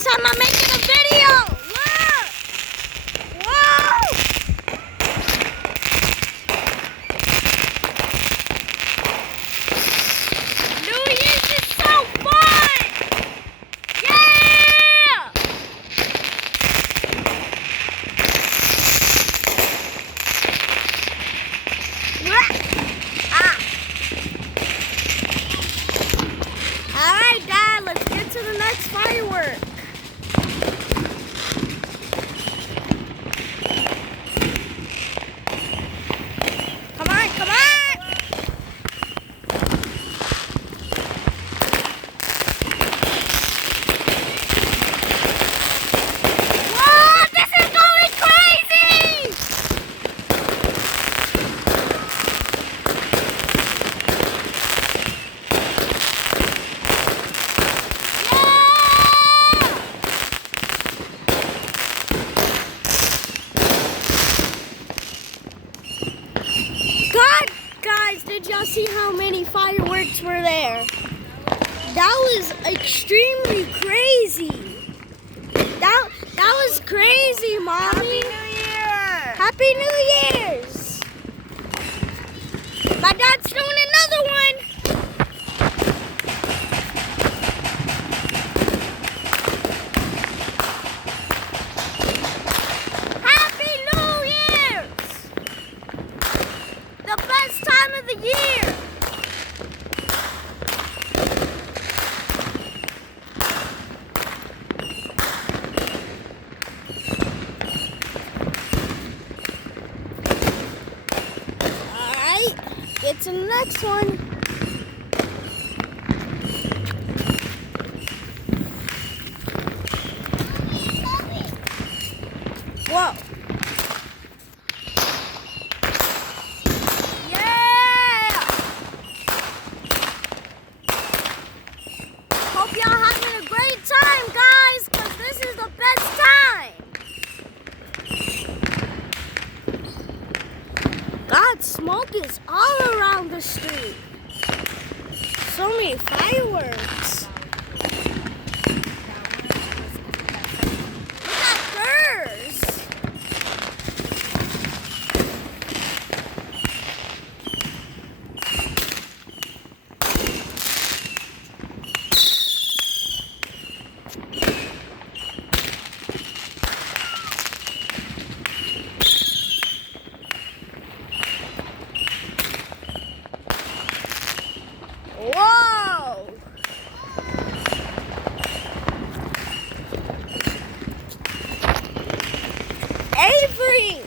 first time I'm making a video. Look! Whoa! New Year's is so fun! Yeah! Alright, Dad, let's get to the next firework. Come on, come on! Whoa, this is going crazy! God, guys, did y'all see how many fireworks were there? That was extremely crazy. That was crazy, Mommy. Happy New Year's. My dad's doing another one. Happy New Year's. The best time of the year. Alright, get to the next one. Whoa. Hope y'all having a great time, guys, because this is the best time. God, smoke is all around the street. So many fireworks. Look at birds. Whoa! Avery!